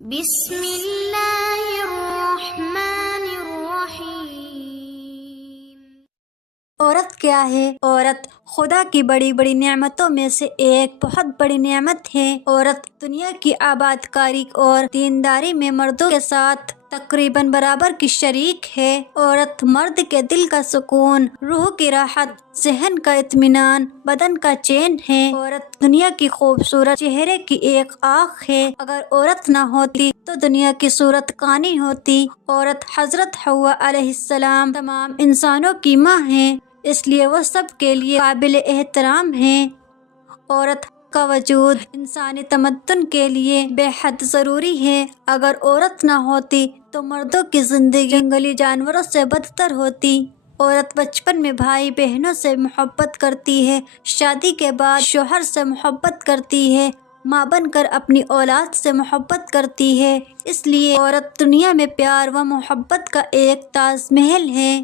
بسم اللہ الرحمن الرحیم۔ عورت کیا ہے؟ عورت خدا کی بڑی بڑی نعمتوں میں سے ایک بہت بڑی نعمت ہے۔ عورت دنیا کی آباد کاری اور دینداری میں مردوں کے ساتھ تقریباً برابر کی شریک ہے۔ عورت مرد کے دل کا سکون، روح کی راحت، ذہن کا اطمینان، بدن کا چین ہے۔ عورت دنیا کی خوبصورت چہرے کی ایک آنکھ ہے۔ اگر عورت نہ ہوتی تو دنیا کی صورت کانی ہوتی۔ عورت حضرت حوا علیہ السلام تمام انسانوں کی ماں ہے، اس لیے وہ سب کے لیے قابل احترام ہے۔ عورت کا وجود انسانی تمدن کے لیے بے حد ضروری ہے۔ اگر عورت نہ ہوتی تو مردوں کی زندگی جنگلی جانوروں سے بدتر ہوتی۔ عورت بچپن میں بھائی بہنوں سے محبت کرتی ہے، شادی کے بعد شوہر سے محبت کرتی ہے، ماں بن کر اپنی اولاد سے محبت کرتی ہے۔ اس لیے عورت دنیا میں پیار و محبت کا ایک تاج محل ہے۔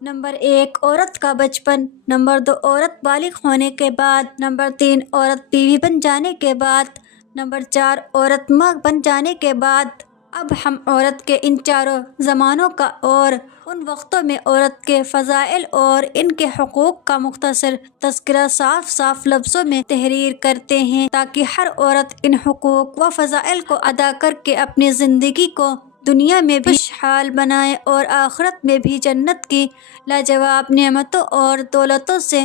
نمبر 1، عورت کا بچپن۔ نمبر 2، عورت بالغ ہونے کے بعد۔ نمبر 3، عورت بیوی بن جانے کے بعد۔ نمبر 4، عورت ماں بن جانے کے بعد۔ اب ہم عورت کے ان چاروں زمانوں کا اور ان وقتوں میں عورت کے فضائل اور ان کے حقوق کا مختصر تذکرہ صاف صاف لفظوں میں تحریر کرتے ہیں، تاکہ ہر عورت ان حقوق و فضائل کو ادا کر کے اپنی زندگی کو دنیا میں بھی خوشحال بنائے اور آخرت میں بھی جنت کی لاجواب نعمتوں اور دولتوں سے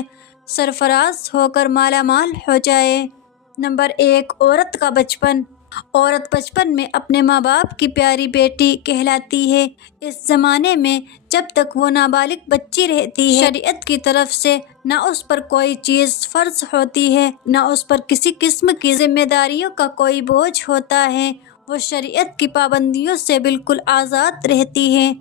سرفراز ہو کر مالا مال ہو جائے۔ نمبر 1، عورت کا بچپن۔ عورت بچپن میں اپنے ماں باپ کی پیاری بیٹی کہلاتی ہے۔ اس زمانے میں جب تک وہ نابالغ بچی رہتی ہے، شریعت کی طرف سے نہ اس پر کوئی چیز فرض ہوتی ہے، نہ اس پر کسی قسم کی ذمہ داریوں کا کوئی بوجھ ہوتا ہے۔ وہ شریعت کی پابندیوں سے بالکل آزاد رہتی ہے۔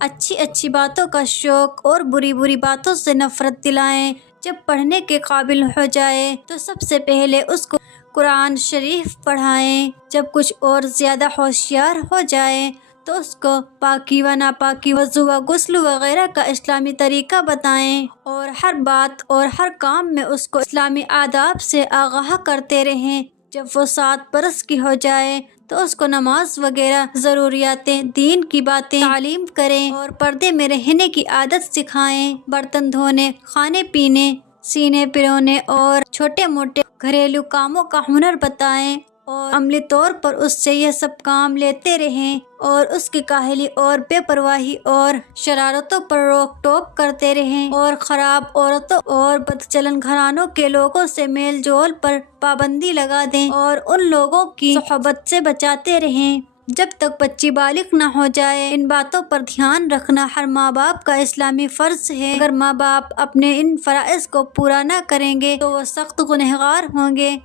اچھی اچھی باتوں کا شوق اور بری بری باتوں سے نفرت دلائیں۔ جب پڑھنے کے قابل ہو جائے تو سب سے پہلے اس کو قرآن شریف پڑھائیں۔ جب کچھ اور زیادہ ہوشیار ہو جائے تو اس کو پاکی و ناپاکی، وضو و غسل وغیرہ کا اسلامی طریقہ بتائیں، اور ہر بات اور ہر کام میں اس کو اسلامی آداب سے آگاہ کرتے رہیں۔ جب وہ 7 برس کی ہو جائے تو اس کو نماز وغیرہ، ضروریات دین کی باتیں تعلیم کریں اور پردے میں رہنے کی عادت سکھائیں۔ برتن دھونے، کھانے پینے، سینے پرونے اور چھوٹے موٹے گھریلو کاموں کا ہنر بتائیں، اور عملی طور پر اس سے یہ سب کام لیتے رہیں، اور اس کی کاہلی اور بے پرواہی اور شرارتوں پر روک ٹوک کرتے رہیں، اور خراب عورتوں اور بدچلن گھرانوں کے لوگوں سے میل جول پر پابندی لگا دیں، اور ان لوگوں کی صحبت سے بچاتے رہیں۔ جب تک بچی بالغ نہ ہو جائے ان باتوں پر دھیان رکھنا ہر ماں باپ کا اسلامی فرض ہے۔ اگر ماں باپ اپنے ان فرائض کو پورا نہ کریں گے تو وہ سخت گنہگار ہوں گے۔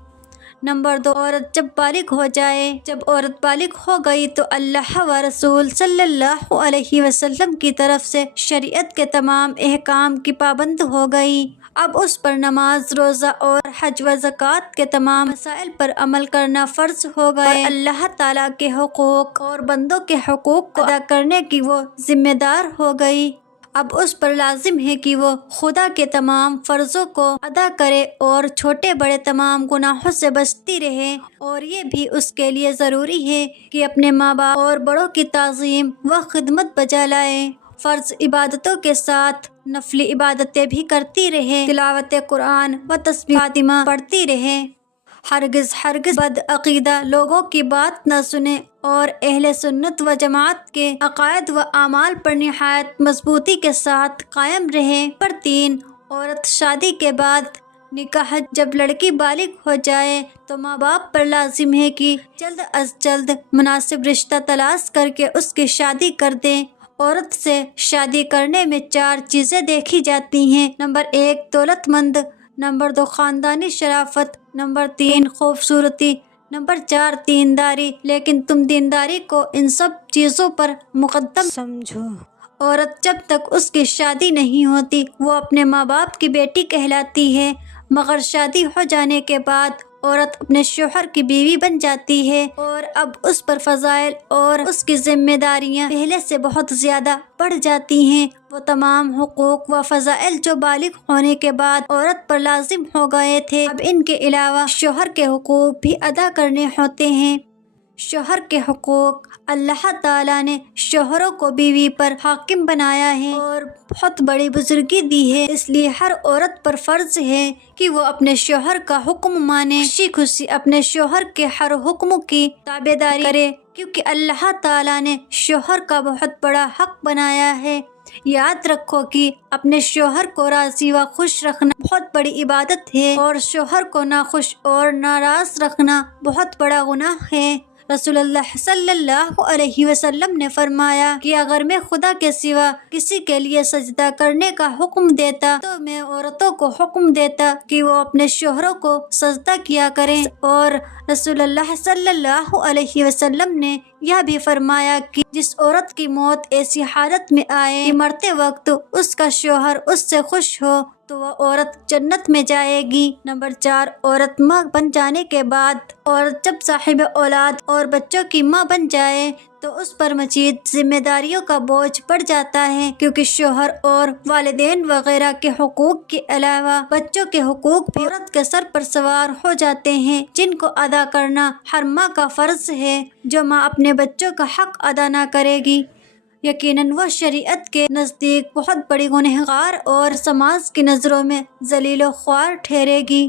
نمبر 2، عورت جب بالغ ہو جائے۔ جب عورت بالغ ہو گئی تو اللہ و رسول صلی اللہ علیہ وسلم کی طرف سے شریعت کے تمام احکام کی پابند ہو گئی۔ اب اس پر نماز، روزہ اور حج و زکوٰۃ کے تمام مسائل پر عمل کرنا فرض ہو گئے، اور اللہ تعالیٰ کے حقوق اور بندوں کے حقوق کو ادا کرنے کی وہ ذمہ دار ہو گئی۔ اب اس پر لازم ہے کہ وہ خدا کے تمام فرضوں کو ادا کرے اور چھوٹے بڑے تمام گناہوں سے بچتی رہے، اور یہ بھی اس کے لیے ضروری ہے کہ اپنے ماں باپ اور بڑوں کی تعظیم و خدمت بجا لائے۔ فرض عبادتوں کے ساتھ نفلی عبادتیں بھی کرتی رہے، تلاوت قرآن و تسبیح فاطمہ پڑھتی رہے۔ ہرگز بدعقیدہ لوگوں کی بات نہ سنے اور اہل سنت و جماعت کے عقائد و اعمال پر نہایت مضبوطی کے ساتھ قائم رہے۔ نمبر 3، عورت شادی کے بعد نکاح۔ جب لڑکی بالغ ہو جائے تو ماں باپ پر لازم ہے کہ جلد از جلد مناسب رشتہ تلاش کر کے اس کی شادی کر دیں۔ عورت سے شادی کرنے میں 4 چیزیں دیکھی جاتی ہیں۔ نمبر 1، دولت مند۔ نمبر 2، خاندانی شرافت۔ نمبر 3، خوبصورتی۔ نمبر 4، دینداری۔ لیکن تم دینداری کو ان سب چیزوں پر مقدم سمجھو۔ عورت جب تک اس کی شادی نہیں ہوتی وہ اپنے ماں باپ کی بیٹی کہلاتی ہے، مگر شادی ہو جانے کے بعد عورت اپنے شوہر کی بیوی بن جاتی ہے، اور اب اس پر فضائل اور اس کی ذمہ داریاں پہلے سے بہت زیادہ بڑھ جاتی ہیں۔ وہ تمام حقوق و فضائل جو بالغ ہونے کے بعد عورت پر لازم ہو گئے تھے، اب ان کے علاوہ شوہر کے حقوق بھی ادا کرنے ہوتے ہیں۔ شوہر کے حقوق: اللہ تعالیٰ نے شوہروں کو بیوی پر حاکم بنایا ہے اور بہت بڑی بزرگی دی ہے، اس لیے ہر عورت پر فرض ہے کہ وہ اپنے شوہر کا حکم مانے، خوشی خوشی اپنے شوہر کے ہر حکم کی تابعداری کرے، کیونکہ اللہ تعالیٰ نے شوہر کا بہت بڑا حق بنایا ہے۔ یاد رکھو کہ اپنے شوہر کو راضی و خوش رکھنا بہت بڑی عبادت ہے، اور شوہر کو ناخوش اور ناراض رکھنا بہت بڑا گناہ ہے۔ رسول اللہ صلی اللہ علیہ وسلم نے فرمایا کہ اگر میں خدا کے سوا کسی کے لیے سجدہ کرنے کا حکم دیتا تو میں عورتوں کو حکم دیتا کہ وہ اپنے شوہروں کو سجدہ کیا کریں، اور رسول اللہ صلی اللہ علیہ وسلم نے یہ بھی فرمایا کہ جس عورت کی موت ایسی حالت میں آئے کہ مرتے وقت اس کا شوہر اس سے خوش ہو تو وہ عورت جنت میں جائے گی۔ نمبر 4، عورت ماں بن جانے کے بعد عورت جب صاحب اولاد اور بچوں کی ماں بن جائے تو اس پر مزید ذمہ داریوں کا بوجھ بڑھ جاتا ہے، کیونکہ شوہر اور والدین وغیرہ کے حقوق کے علاوہ بچوں کے حقوق بھی عورت کے سر پر سوار ہو جاتے ہیں، جن کو ادا کرنا ہر ماں کا فرض ہے۔ جو ماں اپنے بچوں کا حق ادا نہ کرے گی، یقیناً وہ شریعت کے نزدیک بہت بڑی گنہگار اور سماج کی نظروں میں ذلیل و خوار ٹھہرے گی۔